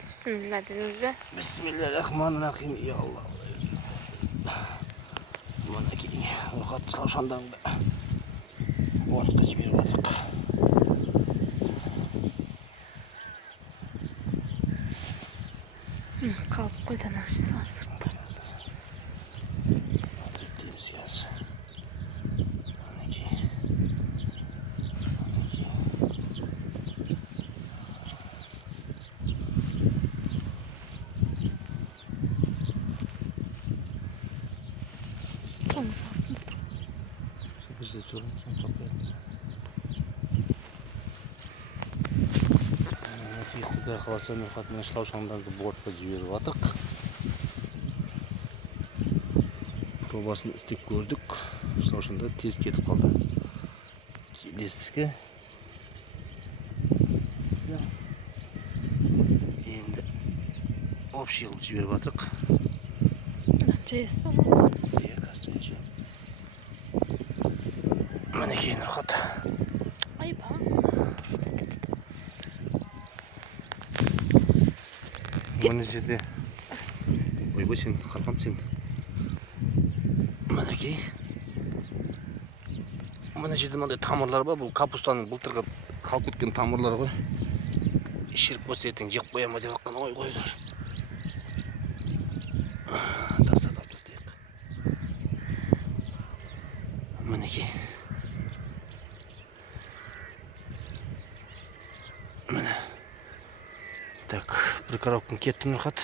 Bismillah dediniz be. Bismillahirrahmanirrahim. Ya Allah. Mana ki Nurhat Çavşan'dan korkutucu bir balık. Kalk koydan açtılar sırtlar. Adettiğimiz yer. Mana ki. Omuz aslında dur. Biz de sorun sen toplayalım. Құдай қаласа Нұрхат мен Çavşandарды бортқа жіберіп жатырық. Пробасын істеп көрдік. Çavşандар тез кетіп қалды. Келесіге енді общий қылып жіберіп жатырық. Жайыз ба? Иә, қазір. Мінекей Нұрхат. Айба. Мына жерде ойбай сен қалқам сен. Мінекей. Мына жерде мынандай тамырлар бар, бұл капустаның былтырғы қалып кеткен тамырлар ғой. Шіріп болса ертең жеп қоя ма деп жатқан ой қойдыр. Тастап тастайық. Мінекей. Міне. Так, бір коробкаң кетті Нұрхат.